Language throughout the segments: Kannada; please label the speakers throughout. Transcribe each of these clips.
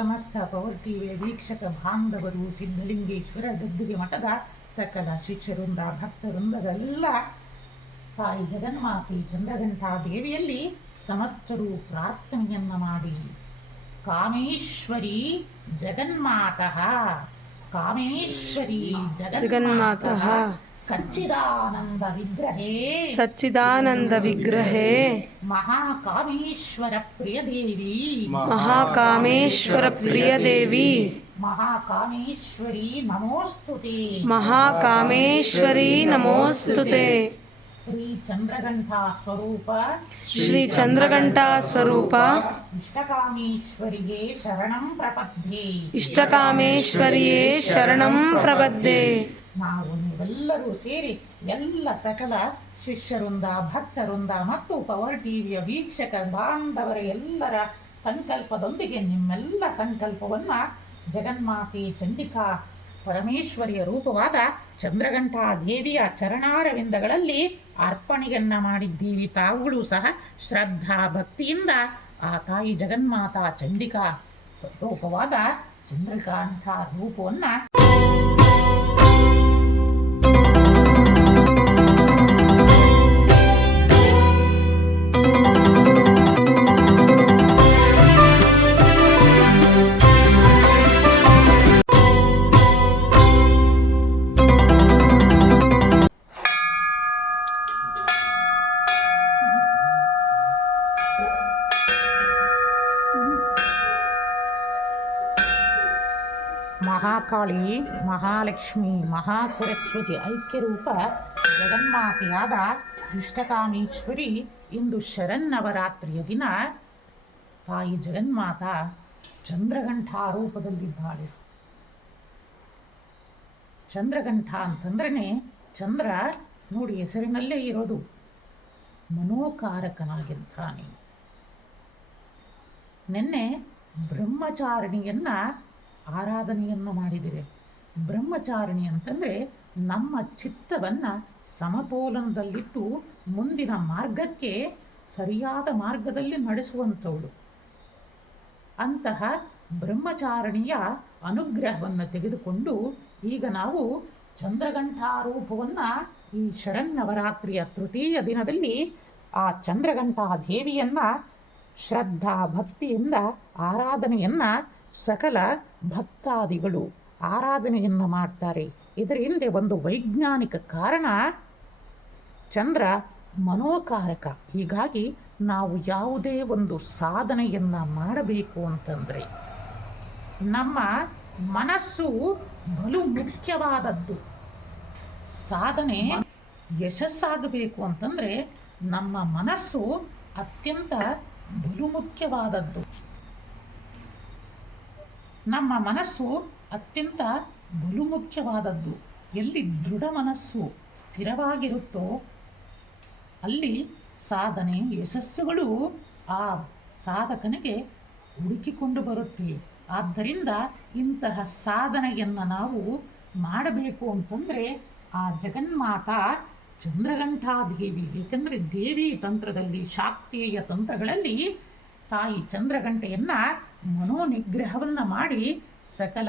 Speaker 1: ಸಮಸ್ತ ಪವರ್ ಟಿವಿಯ ವೀಕ್ಷಕ ಬಾಂಧವರು ಸಿದ್ಧಲಿಂಗೇಶ್ವರ ಗದ್ದುಗೆ ಮಠದ ಸಕಲ ಶಿಷ್ಯವೃಂದ ಭಕ್ತವೃಂದರೆಲ್ಲ ತಾಯಿ ಜಗನ್ಮಾತೆ ಚಂದ್ರಘಂಟಾ ದೇವಿಯಲ್ಲಿ ಸಮಸ್ತರು ಪ್ರಾರ್ಥನೆಯನ್ನ ಮಾಡಿ, ಕಾಮೇಶ್ವರಿ ಜಗನ್ಮಾತಃ. कामेश्वरी हाँ। जगन्माता
Speaker 2: सच्चिदानंद विग्रहे
Speaker 1: सच्चिदानंद विग्रहे महाकामेश्वर
Speaker 2: महाकामेश्वर प्रिय देवी
Speaker 1: महाकामेश्वरी नमोस्तुते
Speaker 2: महाकामेश्वरी नमोस्तुते
Speaker 1: ಶ್ರೀ ಚಂದ್ರಘಂಟಾ ಸ್ವರೂಪ.
Speaker 2: ಶ್ರೀ ಚಂದ್ರಘಂಟಾ ಸ್ವರೂಪ.
Speaker 1: ಇಷ್ಟಕಾಮೇಶ್ವರಿಗೆ ಶರಣಂ
Speaker 2: ಇಷ್ಟಕಾಮೇಶ್ವರಿಯೇ ಶರಣಂ ಪ್ರಪದ್ದೆ
Speaker 1: ನಾವು ನೀವೆಲ್ಲರೂ ಸೇರಿ ಎಲ್ಲ ಸಕಲ ಶಿಷ್ಯರುಂದ ಭಕ್ತರುಂದ ಮತ್ತು ಪವರ್ ಟಿವಿಯ ವೀಕ್ಷಕ ಬಾಂಧವರ ಎಲ್ಲರ ಸಂಕಲ್ಪದೊಂದಿಗೆ ನಿಮ್ಮೆಲ್ಲ ಸಂಕಲ್ಪವನ್ನ ಜಗನ್ಮಾತೆ ಚಂಡಿಕಾ ಪರಮೇಶ್ವರಿಯ ರೂಪವಾದ ಚಂದ್ರಘಂಟಾ ದೇವಿಯ ಚರಣಾರವಿಂದಗಳಲ್ಲಿ ಅರ್ಪಣೆಯನ್ನ ಮಾಡಿದ್ದೀವಿ ತಾವುಗಳು ಸಹ ಶ್ರದ್ಧಾ ಭಕ್ತಿಯಿಂದ. ಆ ತಾಯಿ ಜಗನ್ಮಾತಾ ಚಂಡಿಕಾ ಸ್ವರೂಪವಾದ ಚಂದ್ರಿಕಾ ಅಂಥ ರೂಪವನ್ನ ಮಹಾಕಾಳಿ, ಮಹಾಲಕ್ಷ್ಮಿ, ಮಹಾಸರಸ್ವತಿ ಐಕ್ಯರೂಪ, ಜಗನ್ಮಾತೆಯಾದ ಇಷ್ಟಕಾಮೇಶ್ವರಿ ಇಂದು ಶರನ್ನವರಾತ್ರಿಯ ದಿನ. ತಾಯಿ ಜಗನ್ಮಾತ ರೂಪದಲ್ಲಿದ್ದಾಳೆ ಚಂದ್ರಗಂಠ ಅಂತಂದ್ರೆ ಚಂದ್ರ ನೋಡಿ ಹೆಸರಿನಲ್ಲೇ ಇರೋದು. ಮನೋಕಾರಕನಾಗಿರ್ತಾನೆ. ನಿನ್ನೆ ಬ್ರಹ್ಮಚಾರಿಣಿಯನ್ನ ಆರಾಧನೆಯನ್ನ ಮಾಡಿದಿವೆ ಬ್ರಹ್ಮಚಾರಿಣಿ ಅಂತಂದ್ರೆ ನಮ್ಮ ಚಿತ್ತವನ್ನ ಸಮತೋಲನದಲ್ಲಿಟ್ಟು ಮುಂದಿನ ಮಾರ್ಗಕ್ಕೆ ಸರಿಯಾದ ಮಾರ್ಗದಲ್ಲಿ ನಡೆಸುವಂಥವಳು. ಅಂತಹ ಬ್ರಹ್ಮಚಾರಣಿಯ ಅನುಗ್ರಹವನ್ನು ತೆಗೆದುಕೊಂಡು ಈಗ ನಾವು ಚಂದ್ರಗಂಠಾರೂಪವನ್ನು ಈ ಶರನ್ನವರಾತ್ರಿಯ ತೃತೀಯ ದಿನದಲ್ಲಿ ಆ ಚಂದ್ರಗಂಟಾ ದೇವಿಯನ್ನು ಶ್ರದ್ಧಾ ಭಕ್ತಿಯಿಂದ ಆರಾಧನೆಯನ್ನ ಸಕಲ ಭಕ್ತಾದಿಗಳು ಆರಾಧನೆಯನ್ನು ಮಾಡ್ತಾರೆ. ಇದರ ಹಿಂದೆ ಒಂದು ವೈಜ್ಞಾನಿಕ ಕಾರಣ, ಚಂದ್ರ ಮನೋಕಾರಕ. ಹೀಗಾಗಿ ನಾವು ಯಾವುದೇ ಒಂದು ಸಾಧನೆಯನ್ನ ಮಾಡಬೇಕು ಅಂತಂದ್ರೆ ನಮ್ಮ ಮನಸ್ಸು ಬಲು ಮುಖ್ಯವಾದದ್ದು. ಸಾಧನೆ ಯಶಸ್ಸಾಗಬೇಕು ಅಂತಂದ್ರೆ ನಮ್ಮ ಮನಸ್ಸು ಅತ್ಯಂತ ಬಲು ಮುಖ್ಯವಾದದ್ದು. ನಮ್ಮ ಮನಸ್ಸು ಅತ್ಯಂತ ಬಲು ಮುಖ್ಯವಾದದ್ದು ಎಲ್ಲಿ ದೃಢ ಮನಸ್ಸು ಸ್ಥಿರವಾಗಿರುತ್ತೋ ಅಲ್ಲಿ ಸಾಧನೆ ಯಶಸ್ಸುಗಳು ಆ ಸಾಧಕನಿಗೆ ಹುಡುಕಿಕೊಂಡು ಬರುತ್ತೆ. ಆದ್ದರಿಂದ ಇಂತಹ ಸಾಧನೆಯನ್ನು ನಾವು ಮಾಡಬೇಕು ಅಂತಂದರೆ ಆ ಜಗನ್ಮಾತ ಚಂದ್ರಗಂಠಾದೇವಿ ಏಕೆಂದರೆ ದೇವಿ ತಂತ್ರದಲ್ಲಿ, ಶಾಕ್ತೇಯ ತಂತ್ರಗಳಲ್ಲಿ ತಾಯಿ ಚಂದ್ರಗಂಟೆಯನ್ನ ಮನೋನಿಗ್ರಹವನ್ನ ಮಾಡಿ ಸಕಲ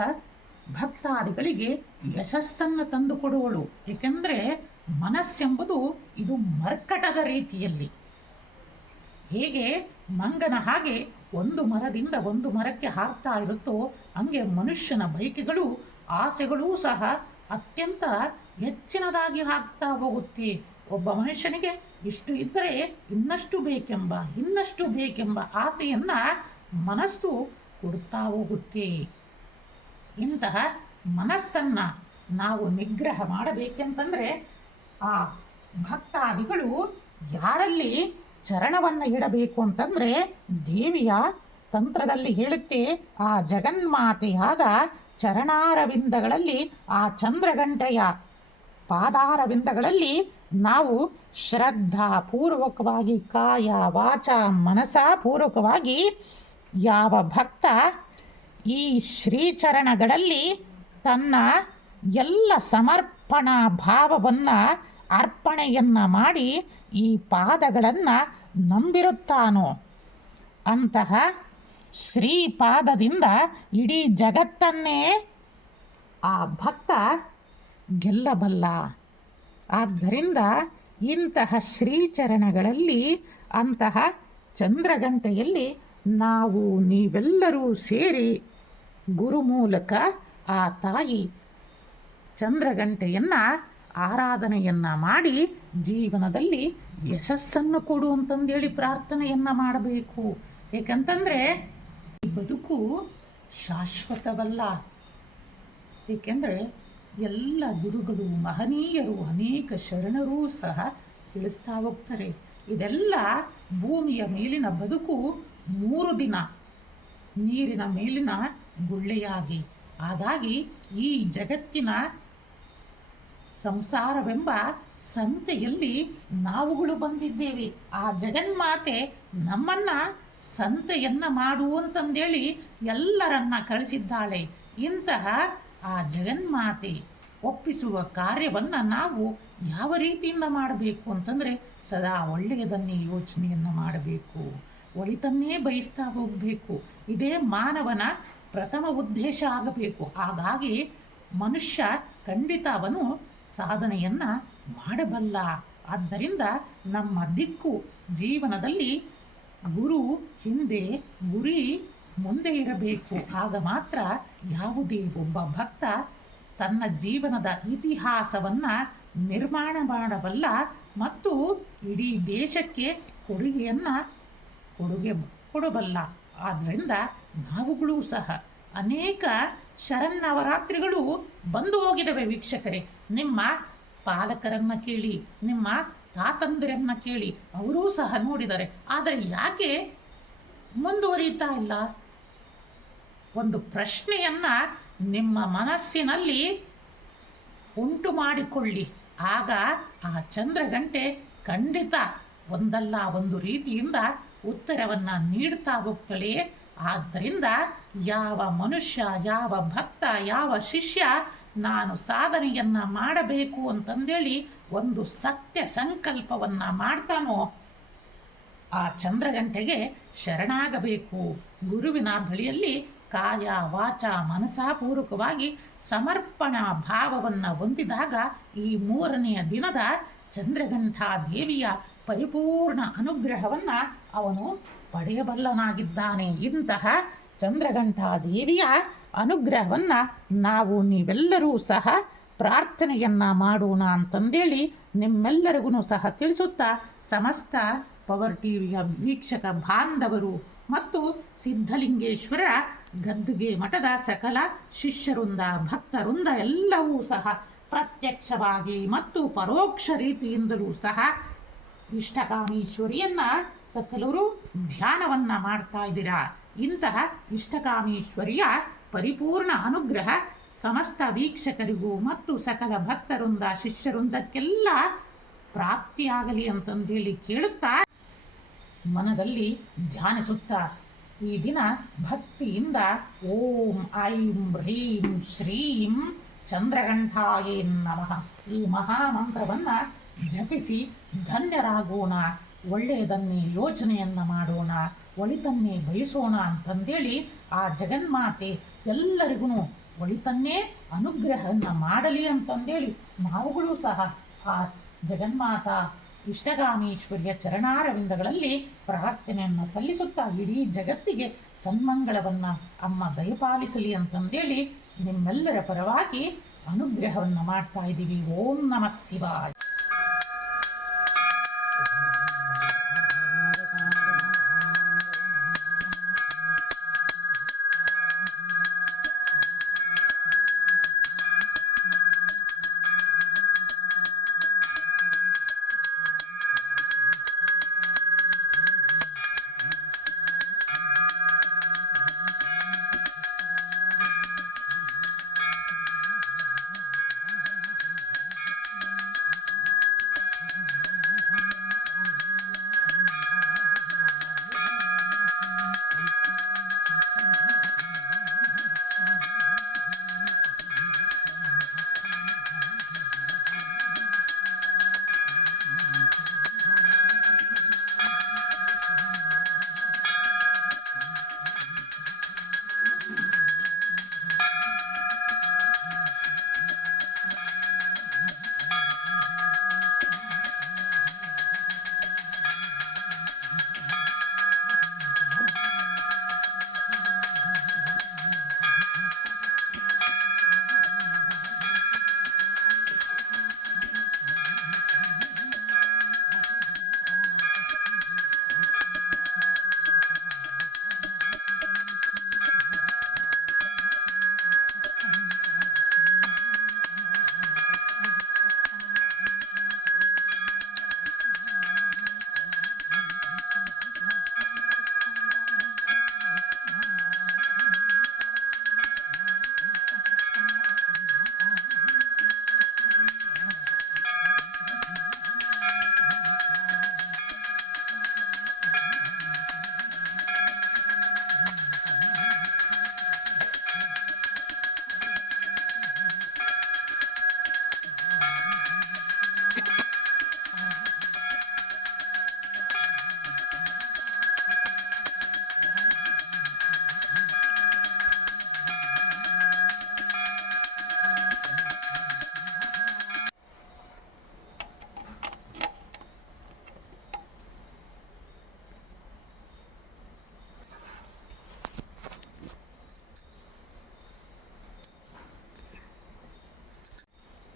Speaker 1: ಭಕ್ತಾದಿಗಳಿಗೆ ಯಶಸ್ಸನ್ನು ತಂದುಕೊಡುವಳು. ಏಕೆಂದರೆ ಮನಸ್ಸೆಂಬುದು ಇದು ಮರ್ಕಟದ ರೀತಿಯಲ್ಲಿ. ಹೇಗೆ ಮಂಗನ ಹಾಗೆ ಒಂದು ಮರದಿಂದ ಒಂದು ಮರಕ್ಕೆ ಹಾಕ್ತಾ ಇರುತ್ತೋ ಹಂಗೆ ಮನುಷ್ಯನ ಬಯಕೆಗಳು, ಆಸೆಗಳೂ ಸಹ ಅತ್ಯಂತ ಹೆಚ್ಚಿನದಾಗಿ ಹಾಕ್ತಾ ಹೋಗುತ್ತೆ. ಒಬ್ಬ ಮನುಷ್ಯನಿಗೆ ಇಷ್ಟು ಇದ್ದರೆ ಇನ್ನಷ್ಟು ಬೇಕೆಂಬ ಇನ್ನಷ್ಟು ಬೇಕೆಂಬ ಆಸೆಯನ್ನ ಮನಸ್ಸು ಕೊಡುತ್ತಾ ಹೋಗುತ್ತೆ? ಇಂತಹ ಮನಸ್ಸನ್ನ ನಾವು ನಿಗ್ರಹ ಮಾಡಬೇಕೆಂತಂದ್ರೆ, ಆ ಭಕ್ತಾದಿಗಳು ಯಾರಲ್ಲಿ ಚರಣವನ್ನ ಇಡಬೇಕು ಅಂತಂದ್ರೆ, ದೇವಿಯ ತಂತ್ರದಲ್ಲಿ ಹೇಳುತ್ತೆ, ಆ ಜಗನ್ಮಾತೆಯಾದ ಚರಣಾರವಿಂದಗಳಲ್ಲಿ, ಆ ಚಂದ್ರಗಂಟೆಯ ಪಾದಾರವಿಂದಗಳಲ್ಲಿ ನಾವು ಶ್ರದ್ಧಾ ಪೂರ್ವಕವಾಗಿ ಕಾಯ, ವಾಚ ಮನಸ ಪೂರ್ವಕವಾಗಿ ಯಾವ ಭಕ್ತ ಈ ಶ್ರೀಚರಣಗಳಲ್ಲಿ ತನ್ನ ಎಲ್ಲ ಸಮರ್ಪಣಾ ಭಾವವನ್ನು, ಅರ್ಪಣೆಯನ್ನ ಮಾಡಿ ಈ ಪಾದಗಳನ್ನು ನಂಬಿರುತ್ತಾನೋ? ಅಂತಹ ಶ್ರೀಪಾದದಿಂದ ಇಡೀ ಜಗತ್ತನ್ನೇ ಆ ಭಕ್ತ ಗೆಲ್ಲಬಲ್ಲ. ಆದ್ದರಿಂದ ಇಂತಹ ಶ್ರೀಚರಣಗಳಲ್ಲಿ ಅಂತಹ ಚಂದ್ರಗಂಟೆಯಲ್ಲಿ ನಾವು ನೀವೆಲ್ಲರೂ ಸೇರಿ ಗುರು ಮೂಲಕ ಆ ತಾಯಿ ಚಂದ್ರಗಂಟೆಯನ್ನು ಆರಾಧನೆಯನ್ನು ಮಾಡಿ ಜೀವನದಲ್ಲಿ ಯಶಸ್ಸನ್ನು ಕೊಡು ಅಂತಂದೇಳಿ ಪ್ರಾರ್ಥನೆಯನ್ನು ಮಾಡಬೇಕು. ಏಕೆಂತಂದರೆ ಈ ಬದುಕು ಶಾಶ್ವತವಲ್ಲ. ಏಕೆಂದರೆ ಎಲ್ಲ ಗುರುಗಳು ಮಹನೀಯರು, ಅನೇಕ ಶರಣರೂ ಸಹ ತಿಳಿಸ್ತಾ ಹೋಗ್ತಾರೆ. ಇದೆಲ್ಲ ಭೂಮಿಯ ಮೇಲಿನ ಬದುಕು ಮೂರು ದಿನ ನೀರಿನ ಮೇಲಿನ ಗುಳ್ಳೆಯಾಗಿ. ಹಾಗಾಗಿ ಈ ಜಗತ್ತಿನ ಸಂಸಾರವೆಂಬ ಸಂತೆಯಲ್ಲಿ ನಾವುಗಳು ಬಂದಿದ್ದೇವೆ. ಆ ಜಗನ್ಮಾತೆ ನಮ್ಮನ್ನ ಸಂತೆಯನ್ನ ಮಾಡು ಅಂತಂದೇಳಿ ಎಲ್ಲರನ್ನ ಕಳಿಸಿದ್ದಾಳೆ. ಇಂತಹ ಆ ಜಗನ್ಮಾತೆ ಒಪ್ಪಿಸುವ ಕಾರ್ಯವನ್ನ ನಾವು ಯಾವ ರೀತಿಯಿಂದ ಮಾಡಬೇಕು ಅಂತಂದ್ರೆ ಸದಾ ಒಳ್ಳೆಯದನ್ನೇ ಯೋಚನೆಯನ್ನು ಮಾಡಬೇಕು. ಒಳಿತನ್ನೇ ಬಯಸ್ತಾ ಹೋಗಬೇಕು. ಇದೇ ಮಾನವನ ಪ್ರಥಮ ಉದ್ದೇಶ ಆಗಬೇಕು. ಹಾಗಾಗಿ ಮನುಷ್ಯ ಖಂಡಿತ ಅವನು ಸಾಧನೆಯನ್ನ ಮಾಡಬಲ್ಲ. ಆದ್ದರಿಂದ ನಮ್ಮ ದಿಕ್ಕು ಜೀವನದಲ್ಲಿ ಗುರು ಹಿಂದೆ ಗುರಿ ಮುಂದೆ ಇರಬೇಕು. ಆಗ ಮಾತ್ರ ಯಾವುದೇ ಒಬ್ಬ ಭಕ್ತ ತನ್ನ ಜೀವನದ ಇತಿಹಾಸವನ್ನು ನಿರ್ಮಾಣ ಮಾಡಬಲ್ಲ ಮತ್ತು ಇಡೀ ದೇಶಕ್ಕೆ ಕೊಡುಗೆಯನ್ನ ಕೊಡುಗೆ ಕೊಡಬಲ್ಲ. ಆದ್ದರಿಂದ ನಾವುಗಳು ಸಹ ಅನೇಕ ಶರನ್ನವರಾತ್ರಿಗಳು ಬಂದು ಹೋಗಿದವೆ ವೀಕ್ಷಕರೇ. ನಿಮ್ಮ ಪಾಲಕರನ್ನು ಕೇಳಿ, ನಿಮ್ಮ ತಾತಂದಿರನ್ನು ಕೇಳಿ ಅವರೂ ಸಹ ನೋಡಿದ್ದಾರೆ ಆದರೆ ಯಾಕೆ ಮುಂದುವರಿಯುತ್ತಾ ಇಲ್ಲ? ಒಂದು ಪ್ರಶ್ನೆಯನ್ನ ನಿಮ್ಮ ಮನಸ್ಸಿನಲ್ಲಿ ಉಂಟು ಮಾಡಿಕೊಳ್ಳಿ. ಆಗ ಆ ಚಂದ್ರಗಂಟೆ ಖಂಡಿತ ಒಂದಲ್ಲ ಒಂದು ರೀತಿಯಿಂದ ಉತ್ತರವನ್ನ ನೀಡ್ತಾ ಹೋಗ್ತಾಳೆ. ಆದ್ದರಿಂದ ಯಾವ ಮನುಷ್ಯ, ಯಾವ ಭಕ್ತ, ಯಾವ ಶಿಷ್ಯ ನಾನು ಸಾಧನೆಯನ್ನ ಮಾಡಬೇಕು ಅಂತಂದೇಳಿ ಒಂದು ಸತ್ಯ ಸಂಕಲ್ಪವನ್ನ ಮಾಡ್ತಾನೋ, ಆ ಚಂದ್ರಗಂಟೆಗೆ ಶರಣಾಗಬೇಕು. ಗುರುವಿನ ಬಳಿಯಲ್ಲಿ ಕಾಯ, ವಾಚ ಮನಸಾಪೂರ್ವಕವಾಗಿ ಸಮರ್ಪಣಾ ಭಾವವನ್ನು ಹೊಂದಿದಾಗ ಈ ಮೂರನೆಯ ದಿನದ ಚಂದ್ರಗಂಠಾ ದೇವಿಯ ಪರಿಪೂರ್ಣ ಅನುಗ್ರಹವನ್ನ ಅವನು ಪಡೆಯಬಲ್ಲನಾಗಿದ್ದಾನೆ ಇಂತಹ ಚಂದ್ರಗಂಟಾ ದೇವಿಯ ಅನುಗ್ರಹವನ್ನ ನಾವು ನೀವೆಲ್ಲರೂ ಸಹ ಪ್ರಾರ್ಥನೆಯನ್ನ ಮಾಡೋಣ ಅಂತಂದೇಳಿ ನಿಮ್ಮೆಲ್ಲರಿಗೂ ಸಹ ತಿಳಿಸುತ್ತಾ ಸಮಸ್ತ ಪವರ್ ಟಿವಿಯ ವೀಕ್ಷಕ ಬಾಂಧವರು ಮತ್ತು ಸಿದ್ಧಲಿಂಗೇಶ್ವರ, ಗದ್ದುಗೆ ಮಠದ ಸಕಲ ಶಿಷ್ಯರುಂದ, ಭಕ್ತರುಂದ ಎಲ್ಲವೂ ಸಹ ಪ್ರತ್ಯಕ್ಷವಾಗಿ ಮತ್ತು ಪರೋಕ್ಷ ರೀತಿಯಿಂದಲೂ ಸಹ ಇಷ್ಟಕಾಮೀಶ್ವರಿಯನ್ನ ಸಕಲರು ಧ್ಯಾನವನ್ನ ಮಾಡ್ತಾ ಇದ್ದೀರಾ? ಇಂತಹ ಇಷ್ಟಕಾಮೀಶ್ವರಿಯ ಪರಿಪೂರ್ಣ ಅನುಗ್ರಹ ಸಮಸ್ತ ವೀಕ್ಷಕರಿಗೂ ಮತ್ತು ಸಕಲ ಭಕ್ತರುಂದ ಶಿಷ್ಯವೃಂದಕ್ಕೆಲ್ಲ ಪ್ರಾಪ್ತಿಯಾಗಲಿ ಅಂತಂದೇಳಿ ಕೇಳುತ್ತಾ ಮನದಲ್ಲಿ ಧ್ಯಾನಿಸುತ್ತಾ ಈ ದಿನ ಭಕ್ತಿಯಿಂದ ಓಂ ಐಂ ಹ್ರೀಂ ಶ್ರೀಂ ಚಂದ್ರಗಂಠಾಯೇ ನಮಃ. ಈ ಮಹಾಮಂತ್ರವನ್ನ ಜಪಿಸಿ ಧನ್ಯರಾಗೋಣ, ಒಳ್ಳೆಯದನ್ನೇ ಯೋಚನೆಯನ್ನ ಮಾಡೋಣ, ಒಳಿತನ್ನೇ ಬಯಸೋಣ ಅಂತಂದೇಳಿ ಆ ಜಗನ್ಮಾತೆ ಎಲ್ಲರಿಗೂ ಒಳಿತನ್ನೇ ಅನುಗ್ರಹನ್ನ ಮಾಡಲಿ ಅಂತಂದೇಳಿ ನಾವುಗಳು ಸಹ ಆ ಜಗನ್ಮಾತ ಇಷ್ಟಗಾಮೀಶ್ವರಿಯ ಚರಣಾರವಿಂದಗಳಲ್ಲಿ ಪ್ರಾರ್ಥನೆಯನ್ನು ಸಲ್ಲಿಸುತ್ತಾ ಇಡೀ ಜಗತ್ತಿಗೆ ಸನ್ಮಂಗಳವನ್ನ ಅಮ್ಮ ದಯಪಾಲಿಸಲಿ ಅಂತಂದೇಳಿ ನಿಮ್ಮೆಲ್ಲರ ಪರವಾಗಿ ಅನುಗ್ರಹವನ್ನು ಮಾಡ್ತಾ ಇದ್ದೀವಿ ಓಂ ನಮಃ ಶಿವಾಯ.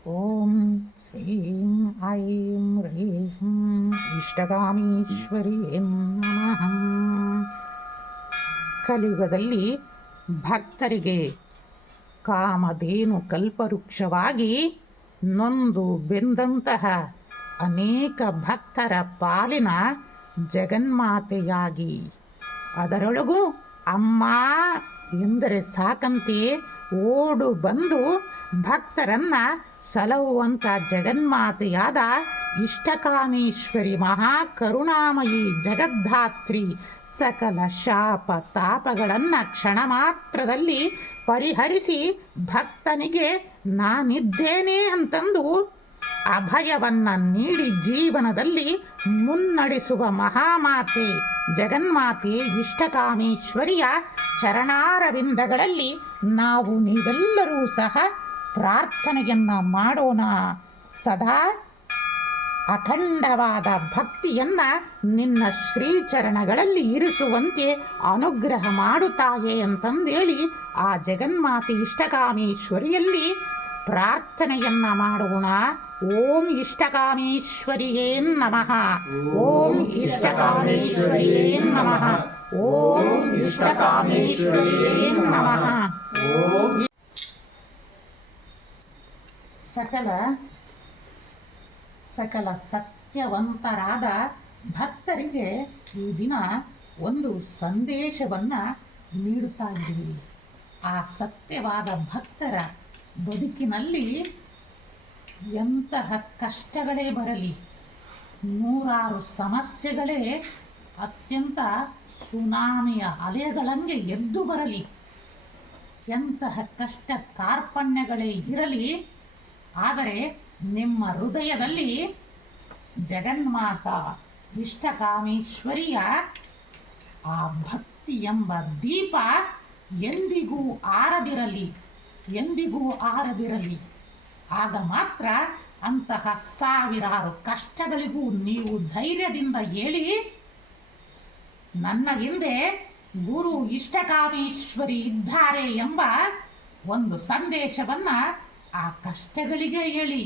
Speaker 1: ಓಂ ಶ್ರೀಂ ಐಂ ಇಷ್ಟಗಾಮೀಶ್ವರಿ ನಮಃ ಕಲಿಯುಗದಲ್ಲಿ ಭಕ್ತರಿಗೆ ಕಾಮಧೇನು ಕಲ್ಪವೃಕ್ಷವಾಗಿ ನೊಂದು ಬೆಂದಂತಹ ಅನೇಕ ಭಕ್ತರ ಪಾಲಿನ ಜಗನ್ಮಾತೆಯಾಗಿ. ಅದರೊಳಗೂ ಅಮ್ಮ ಎಂದರೆ ಸಾಕಂತೆ ಓಡು ಬಂದು ಭಕ್ತರನ್ನ ಸಲಹುವಂತ ಜಗನ್ಮಾತೆಯಾದ ಇಷ್ಟಕಾಮೇಶ್ವರಿ ಮಹಾಕರುಣಾಮಯಿ ಜಗದ್ಧಾತ್ರಿ ಸಕಲ ಶಾಪ ತಾಪಗಳನ್ನು ಕ್ಷಣ ಮಾತ್ರದಲ್ಲಿ ಪರಿಹರಿಸಿ ಭಕ್ತನಿಗೆ ನಾನಿದ್ದೇನೆ ಅಂತಂದು ಅಭಯವನ್ನ ನೀಡಿ ಜೀವನದಲ್ಲಿ ಮುನ್ನಡೆಸುವ ಮಹಾಮಾತೆ ಜಗನ್ಮಾತೆ ಇಷ್ಟಕಾಮೇಶ್ವರಿಯ ಚರಣಾರವಿಂದಗಳಲ್ಲಿ ನಾವು ನೀವೆಲ್ಲರೂ ಸಹ ಪ್ರಾರ್ಥನೆಯನ್ನ ಮಾಡೋಣ. ಸದಾ ಅಖಂಡವಾದ ಭಕ್ತಿಯನ್ನ ನಿನ್ನ ಶ್ರೀಚರಣಗಳಲ್ಲಿ ಇರಿಸುವಂತೆ ಅನುಗ್ರಹ ಮಾಡುತ್ತಾಯೆ ಅಂತಂದೇಳಿ ಆ ಜಗನ್ಮಾತೆ ಇಷ್ಟಕಾಮೇಶ್ವರಿಯಲ್ಲಿ ಪ್ರಾರ್ಥನೆಯನ್ನ ಮಾಡೋಣ. ಓಂ ಇಷ್ಟಕಾಮೇಶ್ವರಿಯೇ ನಮಃ. ಓಂ ಇಷ್ಟಕಾಮೇಶ್ವರಿಯೇ ನಮಃ. ಓಂ ಇಷ್ಟಕಾಮೇಶ್ವರಿಯೇ ನಮಃ. ಸಕಲ ಸಕಲ ಸತ್ಯವಂತರಾದ ಭಕ್ತರಿಗೆ ಈ ದಿನ ಒಂದು ಸಂದೇಶವನ್ನು ನೀಡುತ್ತಾ ಇದ್ದೀವಿ. ಆ ಸತ್ಯವಾದ ಭಕ್ತರ ಬದುಕಿನಲ್ಲಿ ಎಂತಹ ಕಷ್ಟಗಳೇ ಬರಲಿ, ನೂರಾರು ಸಮಸ್ಯೆಗಳೇ ಅತ್ಯಂತ ಸುನಾಮಿಯ ಅಲೆಗಳಂಗೆ ಎದ್ದು ಬರಲಿ, ಎಂತಹ ಕಷ್ಟ ಕಾರ್ಪಣ್ಯಗಳೇ ಇರಲಿ ಆದರೆ ನಿಮ್ಮ ಹೃದಯದಲ್ಲಿ ಜಗನ್ಮಾತ ಇಷ್ಟಕಾಮೇಶ್ವರಿಯ ಆ ಭಕ್ತಿ ಎಂಬ ದೀಪ ಎಂದಿಗೂ ಆರದಿರಲಿ ಎಂದಿಗೂ ಆರದಿರಲಿ. ಆಗ ಮಾತ್ರ ಅಂತಹ ಸಾವಿರಾರು ಕಷ್ಟಗಳಿಗೂ ನೀವು ಧೈರ್ಯದಿಂದ ಹೇಳಿ, ನನ್ನ ಹಿಂದೆ ಗುರು ಇಷ್ಟಕಾಮೇಶ್ವರಿ ಇದ್ದಾರೆ ಎಂಬ ಒಂದು ಸಂದೇಶವನ್ನ ಆ ಕಷ್ಟಗಳಿಗೆ ಹೇಳಿ